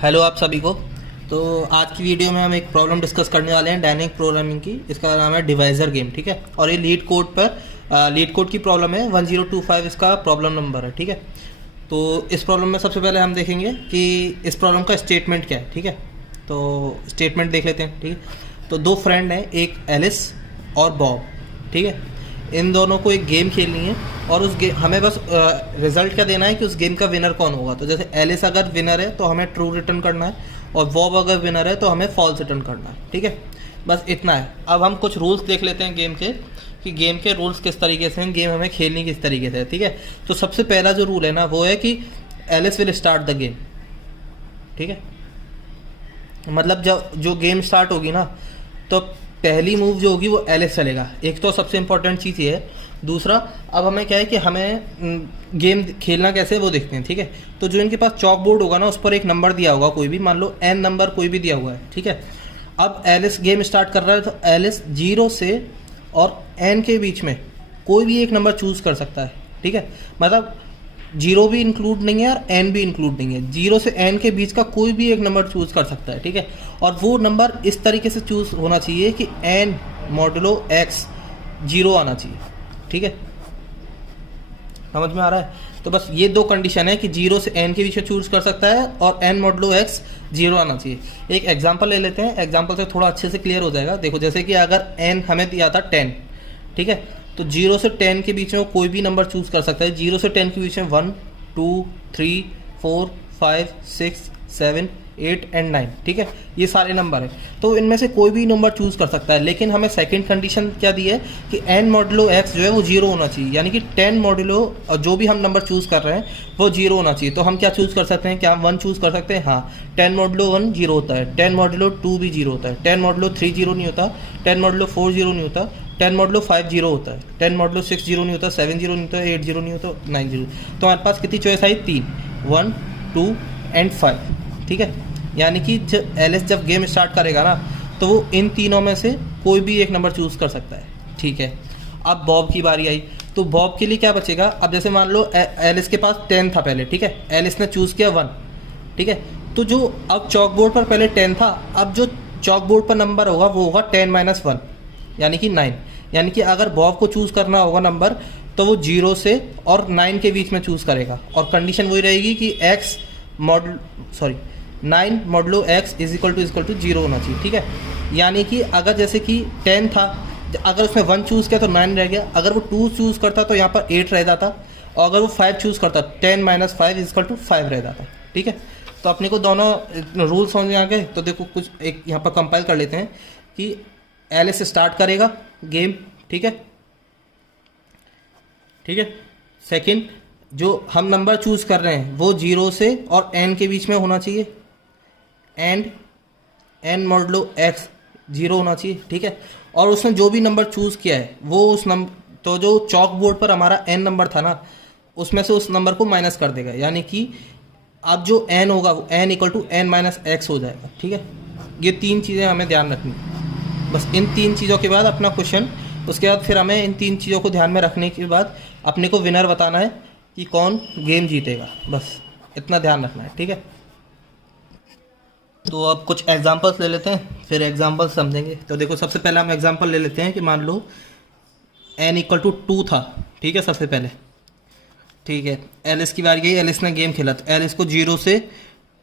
Hello आप सभी को। तो आज की वीडियो में हम एक प्रॉब्लम डिस्कस करने वाले हैं डायनेमिक प्रोग्रामिंग की। इसका नाम है डिवाइजर गेम, ठीक है। और ये लीड कोड की प्रॉब्लम है। 1025 इसका प्रॉब्लम नंबर है, ठीक है। तो इस प्रॉब्लम में सबसे पहले हम देखेंगे कि इस प्रॉब्लम का स्टेटमेंट क्या है, ठीक है। तो स्टेटमेंट देख लेते हैं, ठीक है। तो दो फ्रेंड हैं, एक एलिस और बॉब, ठीक है। इन दोनों को एक गेम खेलनी है और उस गेम हमें बस रिजल्ट क्या देना है कि उस गेम का विनर कौन होगा। तो जैसे एलिस अगर विनर है तो हमें ट्रू रिटर्न करना है और बॉब अगर विनर है तो हमें फॉल्स रिटर्न करना है, ठीक है। बस इतना है। अब हम कुछ रूल्स देख लेते हैं गेम के, कि गेम के रूल्स किस तरीके से हैं, गेम हमें खेलनी किस तरीके से है, ठीक है। तो सबसे पहला जो रूल है ना वो है कि Alice will start the game, ठीक है। मतलब जब जो गेम स्टार्ट होगी ना तो पहली मूव जो होगी वो एलिस चलेगा। एक तो सबसे इंपॉर्टेंट चीज़ ये है। दूसरा, अब हमें क्या है कि हमें गेम खेलना कैसे है वो देखते हैं, ठीक है। तो जो इनके पास चॉक बोर्ड होगा ना उस पर एक नंबर दिया होगा, कोई भी, मान लो एन नंबर कोई भी दिया हुआ है, ठीक है। अब एलिस गेम स्टार्ट कर रहा है तो एलिस 0 से और एन के बीच में कोई भी एक नंबर चूज़ कर सकता है, ठीक है। मतलब 0 भी इंक्लूड नहीं है और एन भी इंक्लूड नहीं है। 0 से एन के बीच का कोई भी एक नंबर चूज़ कर सकता है, ठीक है। और वो नंबर इस तरीके से चूज़ होना चाहिए कि एन मॉडुलो एक्स 0 आना चाहिए, ठीक है। समझ में आ रहा है। तो बस ये दो कंडीशन है कि 0 से एन के बीच में चूज़ कर सकता है और एन मॉडुलो एक्स 0 आना चाहिए। एक एग्जांपल ले लेते हैं, एग्जांपल से थोड़ा अच्छे से क्लियर हो जाएगा। देखो, जैसे कि अगर एन हमें दिया था 10, ठीक है। तो 0 से 10 के बीच में वो कोई भी नंबर चूज़ कर सकता है। 0 से 10 के बीच में 1 2 3 4 5 6 7 8 एंड 9, ठीक है। ये सारे नंबर हैं, तो इनमें से कोई भी नंबर चूज़ कर सकता है। लेकिन हमें सेकंड कंडीशन क्या दी है कि एन मॉडुलो एक्स जो है वो 0 होना चाहिए, यानी कि 10 मॉडुलो जो भी हम नंबर चूज़ कर रहे हैं वो 0 होना चाहिए। तो हम क्या चूज़ कर सकते हैं, क्या हम 1 चूज़ कर सकते हैं? हाँ, 10 मॉडुलो 1 0 होता है, 10 मॉडुलो 2 भी 0 होता है, 10 मॉडुलो 3 0 नहीं होता, 10 मॉडुलो 4 0 नहीं होता, 10 मॉडुलो 5 0 होता है, 10 मॉडुलो 6 0 नहीं होता, 7 0 नहीं होता, 8 0 नहीं होता, 9 0। तो हमारे पास कितनी चॉइस आई? 3, 1 2 एंड 5, ठीक है। यानी कि जब एलिस जब गेम स्टार्ट करेगा ना तो वो इन तीनों में से कोई भी एक नंबर चूज़ कर सकता है, ठीक है। अब बॉब की बारी आई, तो बॉब के लिए क्या बचेगा? अब जैसे मान लो एलिस के पास 10 था पहले, ठीक है। एलिस ने चूज़ किया 1, ठीक है। तो जो अब चॉक बोर्ड पर पहले 10 था, अब जो चॉक बोर्ड पर नंबर होगा वो होगा 10 - 1, यानी कि 9। यानी कि अगर बॉब को चूज़ करना होगा नंबर तो वो 0 से और 9 के बीच में चूज़ करेगा। और कंडीशन वही रहेगी कि x mod 9 modulo x is equal to 0 होना चाहिए, ठीक है। यानी कि अगर जैसे कि 10 था, अगर उसने 1 चूज़ किया तो 9 रह गया। अगर वो 2 चूज़ करता तो यहाँ पर 8 रह जाता, और अगर वो 5 चूज़ करता 10 - 5 इज इक्वल टू 5 रह जाता, ठीक है। तो अपने को दोनों रूल समझ में आ गए। तो देखो कुछ एक यहाँ पर कंपाइल कर लेते हैं कि एलिस स्टार्ट करेगा गेम, ठीक है, ठीक है। सेकंड, जो हम नंबर चूज़ कर रहे हैं वो 0 से और n के बीच में होना चाहिए, एंड एन मॉडुलो एक्स 0 होना चाहिए, ठीक है। और उसने जो भी नंबर चूज़ किया है वो उस नंबर, तो जो चॉक बोर्ड पर हमारा n नंबर था ना उसमें से उस नंबर को माइनस कर देगा। यानी कि अब जो n होगा वो n = n - x हो जाएगा, ठीक है। ये 3 चीज़ें हमें ध्यान रखनी, बस इन 3 चीज़ों के बाद अपना क्वेश्चन। उसके बाद फिर हमें इन 3 चीज़ों को ध्यान में रखने के बाद अपने को विनर बताना है कि कौन गेम जीतेगा, बस इतना ध्यान रखना है, ठीक है। तो अब कुछ एग्जांपल्स ले लेते हैं, फिर एग्जांपल्स समझेंगे। तो देखो, सबसे पहले हम एग्जांपल ले लेते हैं कि मान लो n = 2 था, ठीक है, सबसे पहले, ठीक है। एलिस की बारी गई, एलिस ने गेम खेला तो एलिस को 0 से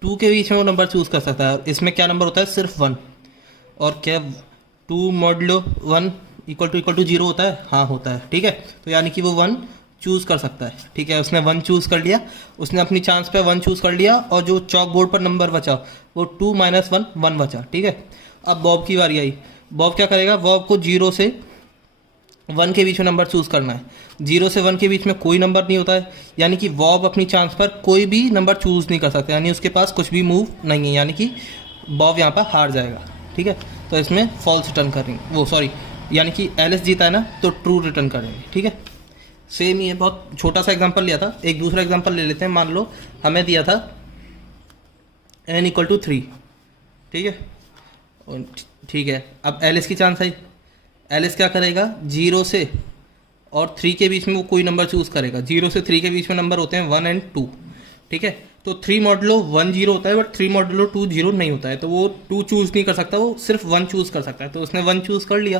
2 के बीच में वो नंबर चूज़ कर सकता है। इसमें क्या नंबर होता है? सिर्फ 1। और क्या 2 मॉडुलो 1 = 0 होता है? हाँ, होता है, ठीक है। तो यानी कि वो 1 चूज़ कर सकता है, ठीक है। उसने 1 चूज़ कर लिया, उसने अपनी चांस पे 1 चूज़ कर लिया, और जो चॉक बोर्ड पर नंबर बचा वो 2 - 1 1 बचा, ठीक है। अब बॉब की बारी आई। बॉब क्या करेगा? बॉब को 0 से 1 के बीच में नंबर चूज़ करना है। 0 से 1 के बीच में कोई नंबर नहीं होता है, यानी कि बॉब अपनी चांस पर कोई भी नंबर चूज़ नहीं कर सकता, यानी उसके पास कुछ भी मूव नहीं है, यानी कि बॉब यहाँ पर हार जाएगा, ठीक है। तो इसमें फॉल्स रिटर्न करेंगे, वो सॉरी, यानी कि एलिस जीता है ना तो ट्रू रिटर्न करेंगे, ठीक है। सेम ही है, बहुत छोटा सा एग्जांपल लिया था। एक दूसरा एग्जांपल ले लेते हैं। मान लो हमें दिया था n = 3, ठीक है, ठीक है। अब एलिस की चांस आई। एलिस क्या करेगा? 0 से और 3 के बीच में वो कोई नंबर चूज़ करेगा। 0 से 3 के बीच में नंबर होते हैं 1 और 2, ठीक है। तो 3 मॉडुलो 1 0 होता है, बट 3 मॉडुलो 2 0 नहीं होता है, तो वो 2 चूज़ नहीं कर सकता, वो सिर्फ 1 चूज़ कर सकता है। तो उसने 1 चूज़ कर लिया,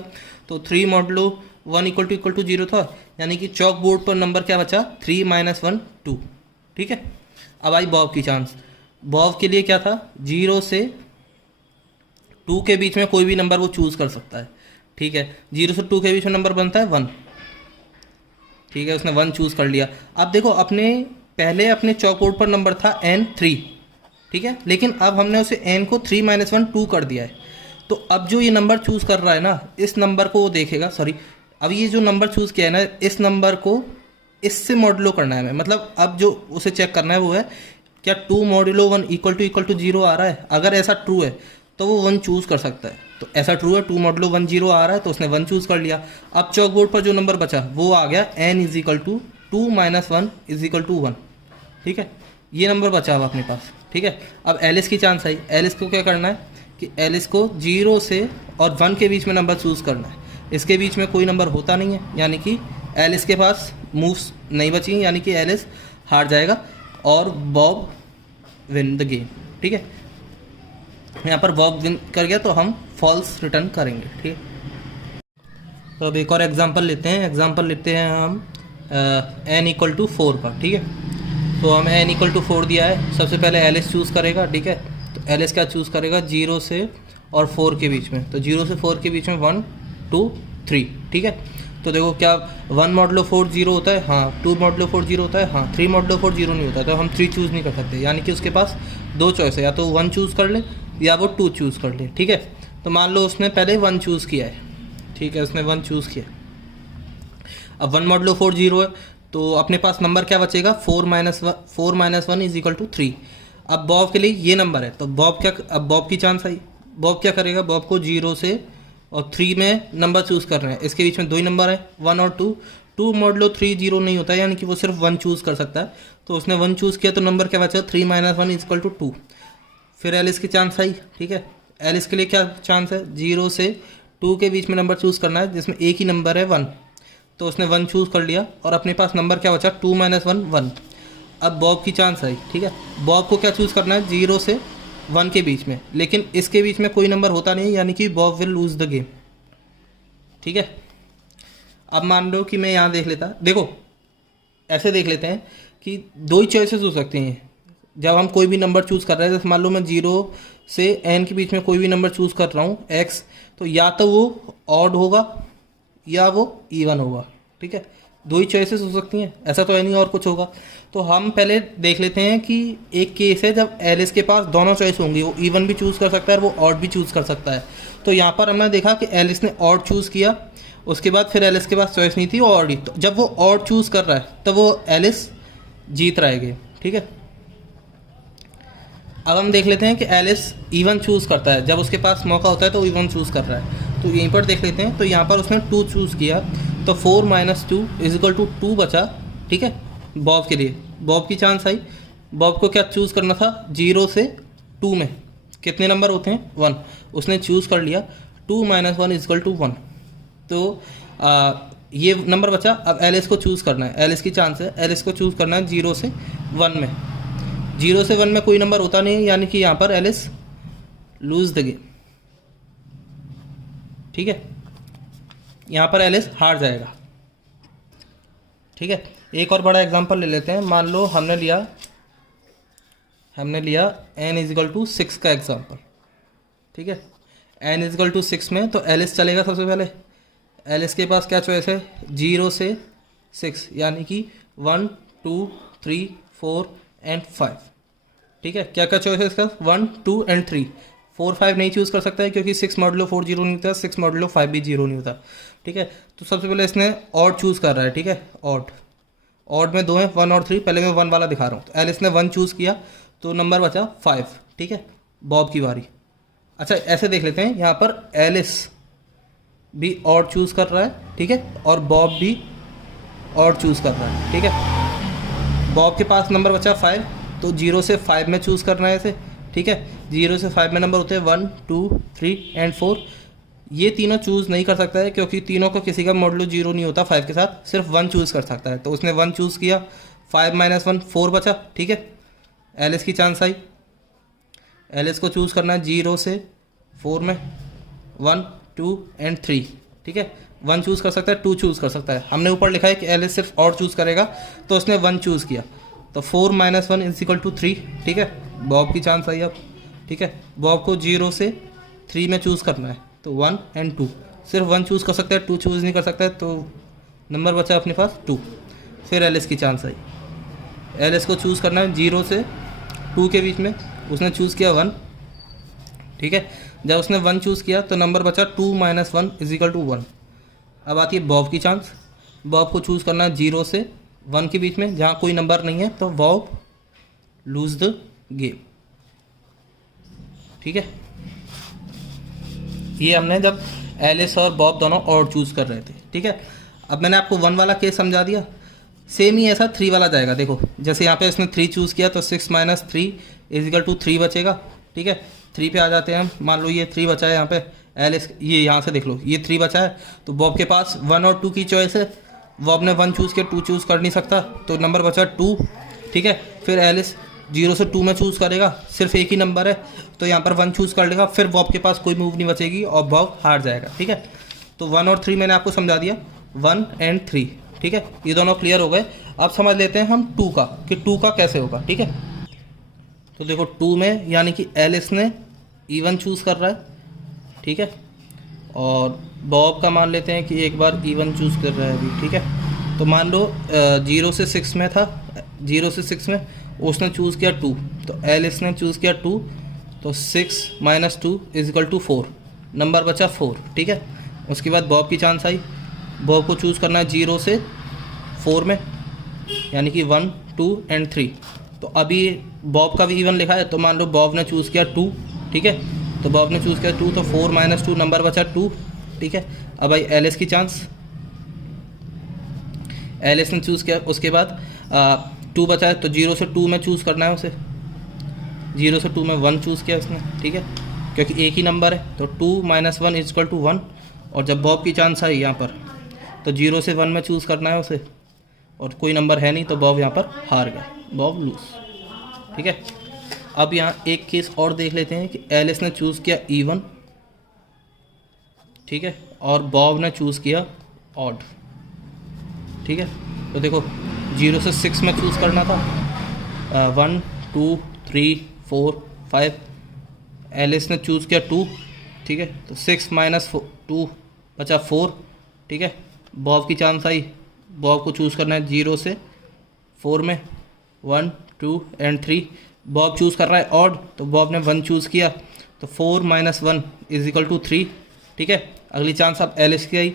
तो 3 मॉडुलो 1 इक्वल टू 0 था, यानी कि चौक बोर्ड पर नंबर क्या बचा, 3 - 1 2। ठीक है, अब आई बॉब की चांस। बॉब के लिए क्या था, 0 से 2 के बीच में कोई भी नंबर वो चूज़ कर सकता है। ठीक है, 0 से 2 के बीच में नंबर बनता है 1। ठीक है, उसने 1 चूज़ कर लिया। अब देखो, पहले अपने चौक बोर्ड पर नंबर था n 3। ठीक है, लेकिन अब हमने उसे n को 3 - 1 2 कर दिया है। तो अब जो ये नंबर चूज़ कर रहा है ना, इस नंबर को वो देखेगा, सॉरी, अब ये जो नंबर चूज़ किया है ना, इस नंबर को इससे मॉडुलो करना है हमें। मतलब अब जो उसे चेक करना है वो है, क्या 2 मॉडुलो 1 इक्वल टू 0 आ रहा है। अगर ऐसा ट्रू है तो वो 1 चूज़ कर सकता है। तो ऐसा ट्रू है, 2 मॉडुलो 1 0 आ रहा है, तो उसने 1 चूज़ कर लिया। अब चौक बोर्ड पर जो नंबर बचा वो आ गया n = 2 - 1 = 1। ठीक है, ये नंबर बचा अब अपने पास। ठीक है, अब एलिस की चांस आई। एलिस को क्या करना है कि एलिस को 0 से और 1 के बीच में नंबर चूज़ करना है। इसके बीच में कोई नंबर होता नहीं है, यानी कि एलिस के पास मूव्स नहीं बची, यानी कि एलिस हार जाएगा और बॉब विन द गेम। ठीक है, यहाँ पर बॉब विन कर गया तो हम फॉल्स रिटर्न करेंगे। ठीक है, तो अब एक और एग्जांपल लेते हैं। एग्जांपल लेते हैं हम n = 4 पर। ठीक है, तो हमें n = 4 दिया है। सबसे पहले एलिस चूज़ करेगा। ठीक है, तो एलिस क्या चूज़ करेगा, 0 से और 4 के बीच में। तो 0 से 4 के बीच में 1 2 3। ठीक है, तो देखो, क्या 1 मॉडुलो 4 0 होता है, हाँ। 2 मॉडुलो 4 0 होता है, हाँ। 3 मॉडुलो 4 0 नहीं होता, तो हम 3 चूज़ नहीं कर सकते, यानी कि उसके पास 2 चॉइस है, या तो 1 चूज़ कर ले या वो 2 चूज़ कर ले। ठीक है, तो मान लो उसने पहले 1 चूज़ किया है। ठीक है, उसने 1 चूज़ किया। अब 1 मॉडुलो 4 0 है, तो अपने पास नंबर क्या बचेगा, 4 - 1 = 3। अब बॉब के लिए ये नंबर है, तो अब बॉब की चांस आई। बॉब क्या करेगा, बॉब को 0 से और 3 में नंबर चूज़ कर रहे हैं। इसके बीच में 2 ही नंबर है, 1 और 2। 2 मॉडुलो 3 0 नहीं होता है, यानी कि वो सिर्फ 1 चूज़ कर सकता है। तो उसने 1 चूज़ किया, तो नंबर क्या बचा, 3 - 1 = 2। फिर एलिस की चांस आई। ठीक है, एलिस के लिए क्या चांस है, 0 से 2 के बीच में नंबर चूज़ करना है, जिसमें एक ही नंबर है 1। तो उसने 1 चूज़ कर लिया और अपने पास नंबर क्या बचा, 2 - 1 1। अब बॉब की चांस आई। ठीक है, बॉब को क्या चूज़ करना है, 0 से 1 के बीच में, लेकिन इसके बीच में कोई नंबर होता नहीं, यानी कि Bob will lose the game. ठीक है, अब मान लो कि मैं यहाँ देख लेता, देखो ऐसे देख लेते हैं कि 2 ही चॉइसेस हो सकती हैं जब हम कोई भी नंबर चूज़ कर रहे हैं। जैसे मान लो मैं 0 से n के बीच में कोई भी नंबर चूज़ कर रहा हूँ x, तो या तो वो ऑड होगा या वो इवन होगा। ठीक है, 2 ही चॉइसेस हो सकती हैं, ऐसा तो है नहीं और कुछ होगा। तो हम पहले देख लेते हैं कि एक केस है जब एलिस के पास दोनों चॉइस होंगी, वो इवन भी चूज़ कर सकता है और वो ऑड भी चूज़ कर सकता है। तो यहाँ पर हमने देखा कि एलिस ने ऑड चूज़ किया, उसके बाद फिर एलिस के पास चॉइस नहीं थी, वो ऑड ही। तो जब वो ऑड चूज़ कर रहा है तब वो एलिस जीत रहा है गेम। ठीक है, अब हम देख लेते हैं कि एलिस इवन चूज़ करता है, जब उसके पास मौका होता है तो इवन चूज़ कर रहा है। तो यहीं पर देख लेते हैं, तो यहाँ पर उसने 2 चूज़ किया, तो 4 - 2 = 2 बचा। ठीक है, बॉब के लिए बॉब की चांस आई। बॉब को क्या चूज़ करना था, 0 से 2 में कितने नंबर होते हैं, 1। उसने चूज़ कर लिया, 2 - 1 = 1। तो ये नंबर बचा। अब एलिस को चूज़ करना है, एलिस की चांस है, एलिस को चूज़ करना है 0 से 1 में। 0 से 1 में कोई नंबर होता नहीं, यानी कि यहाँ पर एलिस लूज द गेम। ठीक है, यहाँ पर एलिस हार जाएगा। ठीक है, एक और बड़ा एग्जांपल ले लेते हैं। मान लो हमने लिया n = 6 का एग्जांपल। ठीक है, n = 6 में तो एलिस चलेगा। सबसे पहले एलिस के पास क्या चॉइस है, 0 से 6, यानी कि 1 2 3 4 एंड 5। ठीक है, क्या क्या चॉइस है इसका, 1 2 एंड 3। 4 5 नहीं चूज़ कर सकता है, क्योंकि 6 मॉडुलो 4 0 नहीं होता, 6 मॉडुलो 5 भी 0 नहीं होता। ठीक है, तो सबसे पहले इसने ऑड चूज़ कर रहा है। ठीक है, ऑड में 2 हैं, 1 और 3। पहले मैं 1 वाला दिखा रहा हूँ। तो एलिस ने 1 चूज़ किया, तो नंबर बचा 5। ठीक है, बॉब की बारी। अच्छा, ऐसे देख लेते हैं, यहाँ पर एलिस भी ऑड चूज़ कर रहा है। ठीक है, और बॉब भी ऑड चूज़ कर रहा है। ठीक है, बॉब के पास नंबर बचा 5, तो 0 से 5 में चूज़ करना है इसे। ठीक है, 0 से 5 में नंबर होते हैं 1 2 3 एंड 4। ये तीनों चूज़ नहीं कर सकता है, क्योंकि तीनों को किसी का मॉडुलो 0 नहीं होता 5 के साथ, सिर्फ 1 चूज़ कर सकता है। तो उसने 1 चूज़ किया, 5 - 1 4 बचा। ठीक है, एलिस की चांस आई, एलिस को चूज़ करना है 0 से 4 में, 1 2 एंड 3, ठीक है। 1 चूज़ कर सकता है, 2 चूज़ कर सकता है। हमने ऊपर लिखा है कि एलिस सिर्फ और चूज़ करेगा, तो उसने 1 चूज़ किया, तो 4 - 1 = 3, ठीक है। बॉब की चांस आई अब, ठीक है। बॉब को 0 से 3 में चूज़ करना है, तो 1 एंड 2, सिर्फ 1 चूज़ कर सकता है, 2 चूज़ नहीं कर सकता है, तो नंबर बचा अपने पास 2। फिर एलिस की चांस आई, एलिस को चूज़ करना है 0 से 2 के बीच में, उसने चूज़ किया 1, ठीक है। जब उसने 1 चूज़ किया तो नंबर बचा 2 - 1 = 1। अब आती है बॉब की चांस, बॉब को चूज़ करना है 0 से 1 के बीच में, जहाँ कोई नंबर नहीं है, तो बॉब लूज द गेम, ठीक है। ये हमने जब एलिस और बॉब दोनों और चूज़ कर रहे थे, ठीक है। अब मैंने आपको 1 वाला केस समझा दिया, सेम ही ऐसा 3 वाला जाएगा। देखो जैसे यहाँ पे उसने 3 चूज़ किया, तो 6 - 3 = 3 बचेगा, ठीक है। 3 पे आ जाते हैं हम, मान लो ये 3 बचा है यहाँ पे, एलिस ये यहाँ से देख लो ये 3 बचा है, तो बॉब के पास 1 और 2 की चॉइस है। बॉब ने 1 चूज़ किया, 2 चूज़ कर नहीं सकता, तो नंबर बचा 2, ठीक है। फिर एलिस 0 से 2 में चूज़ करेगा, सिर्फ एक ही नंबर है, तो यहाँ पर 1 चूज़ कर लेगा, फिर बॉब के पास कोई मूव नहीं बचेगी और बॉब हार जाएगा, ठीक है। तो 1 और 3 मैंने आपको समझा दिया, 1 एंड 3, ठीक है। ये दोनों क्लियर हो गए। अब समझ लेते हैं हम 2 का, कि 2 का कैसे होगा, ठीक है। तो देखो 2 में यानी कि एलिस ने इवन चूज़ कर रहा है, ठीक है, और बॉब का मान लेते हैं कि एक बार इवन चूज़ कर रहा है अभी, ठीक है। तो मान लो 0 से 6 में था, 0 से 6 में उसने चूज़ किया 2, तो एलिस ने चूज़ किया 2, तो 6 - 2 = 4, नंबर बचा 4, ठीक है। उसके बाद बॉब की चांस आई, बॉब को चूज़ करना है 0 से 4 में, यानी कि 1 2 एंड 3। तो अभी बॉब का भी इवन लिखा है, तो मान लो बॉब ने चूज़ किया 2, ठीक है। तो बॉब ने चूज़ किया 2, तो 4 - 2 नंबर बचा 2, ठीक है। अब भाई एलिस की चांस, एलिस ने चूज़ किया, उसके बाद 2 बचा है, तो 0 से 2 में चूज़ करना है उसे, 0 से 2 में 1 चूज़ किया उसने, ठीक है, क्योंकि एक ही नंबर है, तो 2 - 1 = 1। और जब बॉब की चांस आई यहाँ पर, तो 0 से 1 में चूज़ करना है उसे, और कोई नंबर है नहीं, तो बॉब यहाँ पर हार गया, बॉब लूज, ठीक है। अब यहाँ एक केस और देख लेते हैं कि एलिस ने चूज़ किया इवन, ठीक है, और बॉब ने चूज़ किया ऑड, ठीक है। तो देखो 0 से 6 में चूज़ करना था, 1 2 3 4 5, एलिस ने चूज़ किया 2, ठीक है, तो 6 - 2 बचा 4, ठीक है। बॉब की चांस आई, बॉब को चूज़ करना है 0 से 4 में, 1 2 एंड 3। बॉब चूज़ कर रहा है ऑड, तो बॉब ने 1 चूज़ किया, तो 4 - 1 = 3, ठीक है। अगली चांस अब एलिस की आई,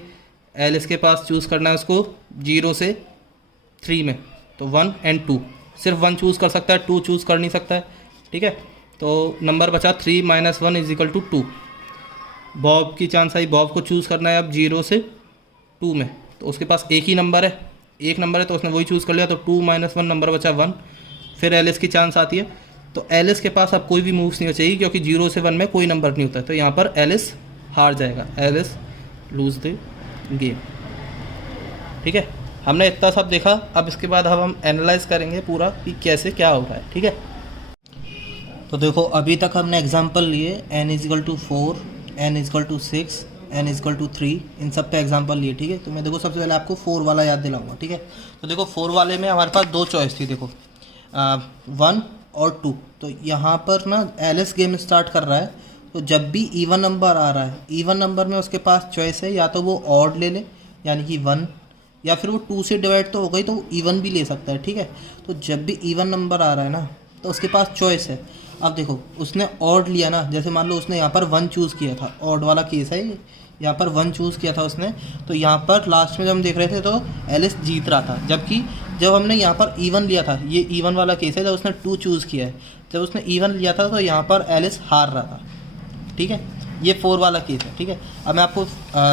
एलिस के पास चूज़ करना है उसको 0 से 3 में, तो 1 एंड 2, सिर्फ 1 चूज़ कर सकता है, 2 चूज़ कर नहीं सकता है, ठीक है। तो नंबर बचा 3 - 1 = 2। बॉब की चांस आई, बॉब को चूज़ करना है अब 0 से 2 में, तो उसके पास एक ही नंबर है, एक नंबर है, तो उसने वही चूज़ कर लिया, तो 2 - 1 नंबर बचा 1। फिर एलिस की चांस आती है, तो एलिस के पास अब कोई भी मूव्स नहीं बचेगी, क्योंकि 0 से 1 में कोई नंबर नहीं होता है, तो यहाँ पर एलिस हार जाएगा, एलिस लूज द गेम, ठीक है। हमने इतना सब देखा, अब इसके बाद हम एनालाइज करेंगे पूरा कि कैसे क्या हो रहा है, ठीक है। तो देखो अभी तक हमने एग्जांपल लिए n = 4, n = 6, n = 3, इन सब पे एग्जांपल लिए, ठीक है। तो मैं देखो सबसे पहले आपको 4 वाला याद दिलाऊंगा, ठीक है। तो देखो 4 वाले में हमारे पास 2 चॉइस थी, देखो 1 और 2। तो यहाँ पर ना एलिस गेम स्टार्ट कर रहा है, तो जब भी इवन नंबर आ रहा है, इवन नंबर में उसके पास चॉइस है, या तो वो ऑड ले ले यानी कि 1, या फिर वो 2 से डिवाइड तो हो गई, तो इवन भी ले सकता है, ठीक है। तो जब भी इवन नंबर आ रहा है ना, तो उसके पास चॉइस है। अब देखो उसने ऑड लिया ना, जैसे मान लो उसने यहाँ पर 1 चूज़ किया था, ऑड वाला केस है ये, यहाँ पर 1 चूज़ किया था उसने, तो यहाँ पर लास्ट में जब हम देख रहे थे तो एलिस जीत रहा था, जबकि जब हमने यहाँ पर इवन लिया था, ये इवन वाला केस है, जब उसने 2 चूज़ किया है, जब उसने इवन लिया था तो यहाँ पर एलिस हार रहा था, ठीक है। ये 4 वाला केस है, ठीक है। अब मैं आपको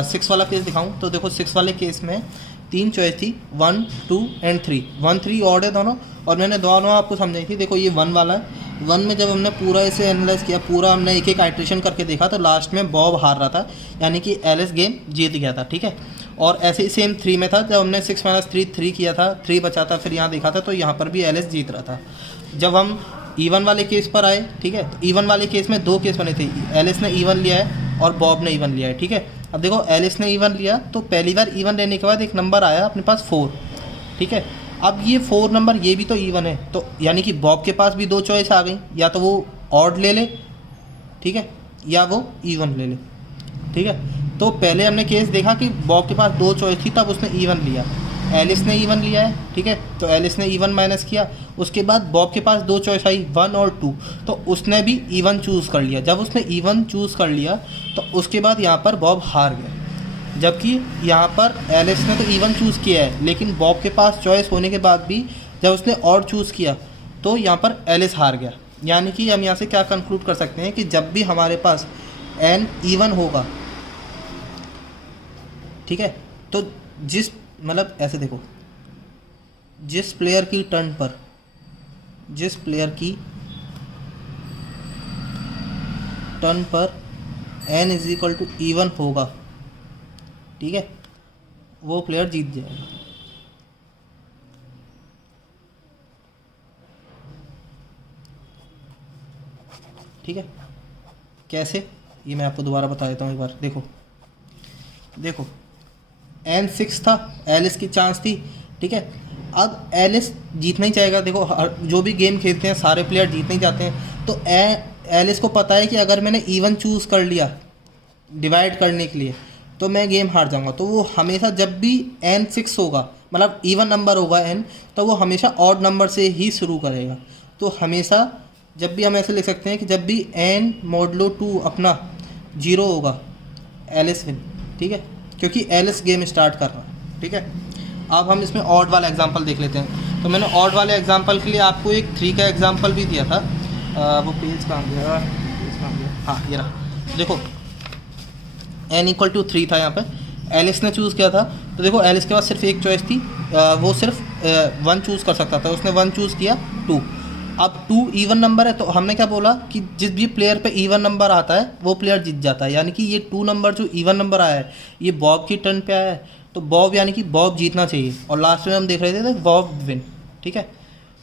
6 वाला केस दिखाऊँ, तो देखो 6 वाले केस में 3 चॉइस थी, 1 2 एंड 3, 1 3 ऑड है दोनों, और मैंने दोनों आपको समझाई थी। देखो ये 1 वाला है, 1 में जब हमने पूरा इसे एनालाइज किया, पूरा हमने एक एक आइट्रेशन करके देखा, तो लास्ट में बॉब हार रहा था, यानी कि एलिस गेम जीत गया था, ठीक है। और ऐसे ही सेम 3 में था, जब हमने 6 - 3 3 किया था, 3 बचा था, फिर यहाँ देखा था, तो यहाँ पर भी एलिस जीत रहा था। जब हम इवन वाले केस पर आए, ठीक है। तो इवन वाले केस में 2 केस बने थे, एलिस ने इवन लिया है और बॉब ने इवन लिया है, ठीक है। अब देखो एलिस ने इवन लिया तो पहली बार इवन लेने के बाद एक नंबर आया अपने पास 4, ठीक है। अब ये 4 नंबर ये भी तो इवन है, तो यानी कि बॉब के पास भी 2 चॉइस आ गई, या तो वो ऑड ले ले, ठीक है, या वो इवन ले ले, ठीक है। तो पहले हमने केस देखा कि बॉब के पास 2 चॉइस थी, तब उसने इवन लिया। एलिस ने इवन लिया है, ठीक है, तो एलिस ने इवन माइनस किया। उसके बाद बॉब के पास 2 चॉइस आई, 1 और 2, तो उसने भी इवन चूज़ कर लिया। जब उसने इवन चूज़ कर लिया तो उसके बाद यहाँ पर बॉब हार गया, जबकि यहाँ पर एलिस ने तो इवन चूज़ किया है, लेकिन बॉब के पास चॉइस होने के बाद भी जब उसने ऑड चूज़ किया तो यहाँ पर एलिस हार गया। यानी कि हम यहाँ से क्या कंक्लूड कर सकते हैं कि जब भी हमारे पास एन इवन होगा, ठीक है, तो जिस मतलब ऐसे देखो, जिस प्लेयर की टर्न पर n is equal to even होगा, ठीक है, वो प्लेयर जीत जाएगा। ठीक है, कैसे, ये मैं आपको दोबारा बता देता हूँ एक बार। देखो n 6 था, एलिस की चांस थी, ठीक है। अब एलिस जीतना ही चाहेगा। देखो जो भी गेम खेलते हैं सारे प्लेयर जीतने ही जाते हैं, तो एलिस को पता है कि अगर मैंने इवन चूज़ कर लिया डिवाइड करने के लिए तो मैं गेम हार जाऊंगा। तो वो हमेशा जब भी n 6 होगा, मतलब इवन नंबर होगा n, तो वो हमेशा ऑड नंबर से ही शुरू करेगा। तो हमेशा जब भी हम ऐसे लिख सकते हैं कि जब भी n मॉडलो 2 अपना 0 होगा, एलिस विन, ठीक है, क्योंकि एलिस गेम स्टार्ट कर रहा है, ठीक है। अब हम इसमें ऑड वाला एग्जांपल देख लेते हैं। तो मैंने ऑड वाले एग्जांपल के लिए आपको एक 3 का एग्जांपल भी दिया था। वो पेज कहाँ गया, हाँ ये रहा। देखो n इक्वल टू 3 था, यहाँ पे एलिस ने चूज़ किया था। तो देखो एलिस के पास सिर्फ एक चॉइस थी, वो सिर्फ 1 चूज़ कर सकता था, उसने 1 चूज़ किया 2। अब 2 इवन नंबर है, तो हमने क्या बोला कि जिस भी प्लेयर पे इवन नंबर आता है वो प्लेयर जीत जाता है। यानी कि ये 2 नंबर जो इवन नंबर आया है ये बॉब की टर्न पे आया है, तो बॉब यानी कि बॉब जीतना चाहिए। और लास्ट में हम देख रहे थे बॉब विन, ठीक है।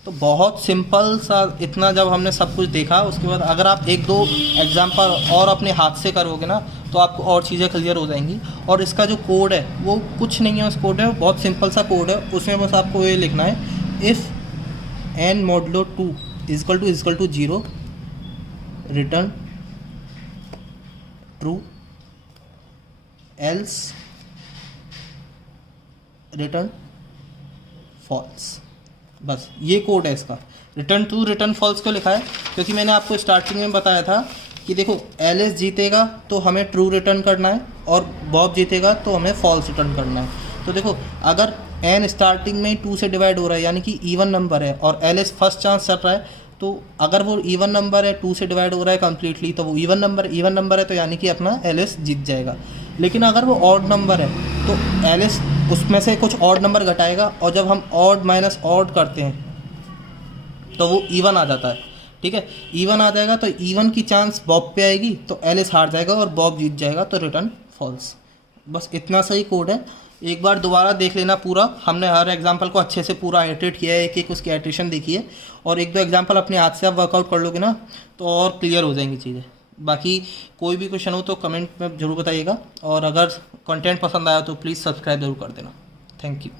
तो बहुत सिंपल सा, इतना जब हमने सब कुछ देखा उसके बाद अगर आप 1-2 एग्जाम्पल और अपने हाथ से करोगे ना तो आपको और चीज़ें क्लियर हो जाएंगी। और इसका जो कोड है वो कुछ नहीं है, उस कोड है बहुत सिंपल सा कोड है। उसमें बस आपको ये लिखना है, if n modulo 2 is equal to 0 return true, else return false. बस ये कोड है इसका। रिटर्न ट्रू रिटर्न फॉल्स क्यों लिखा है, क्योंकि मैंने आपको स्टार्टिंग में बताया था कि देखो एलिस जीतेगा तो हमें ट्रू रिटर्न करना है और बॉब जीतेगा तो हमें फॉल्स रिटर्न करना है। तो देखो अगर n स्टार्टिंग में 2 से डिवाइड हो रहा है यानी कि इवन नंबर है और एलिस फर्स्ट चांस चल रहा है, तो अगर वो इवन नंबर है 2 से डिवाइड हो रहा है कम्प्लीटली तो वो इवन नंबर है, तो यानी कि अपना एलिस जीत जाएगा। लेकिन अगर वो ऑड नंबर है तो एलिस उसमें से कुछ ऑड नंबर घटाएगा, और जब हम ऑड माइनस ऑड करते हैं तो वो इवन आ जाता है, ठीक है। इवन आ जाएगा तो इवन की चांस बॉब पे आएगी, तो एलिस हार जाएगा और बॉब जीत जाएगा, तो रिटर्न फॉल्स। बस इतना सही कोड है। एक बार दोबारा देख लेना पूरा, हमने हर एग्जांपल को अच्छे से पूरा आइटरेट किया है, एक एक उसकी आइटरेशन देखिए, और 1-2 एग्जांपल अपने हाथ से आप वर्कआउट कर लोगे ना तो और क्लियर हो जाएंगी चीज़ें। बाकी कोई भी क्वेश्चन हो तो कमेंट में ज़रूर बताइएगा, और अगर कंटेंट पसंद आया तो प्लीज़ सब्सक्राइब ज़रूर कर देना। Thank you.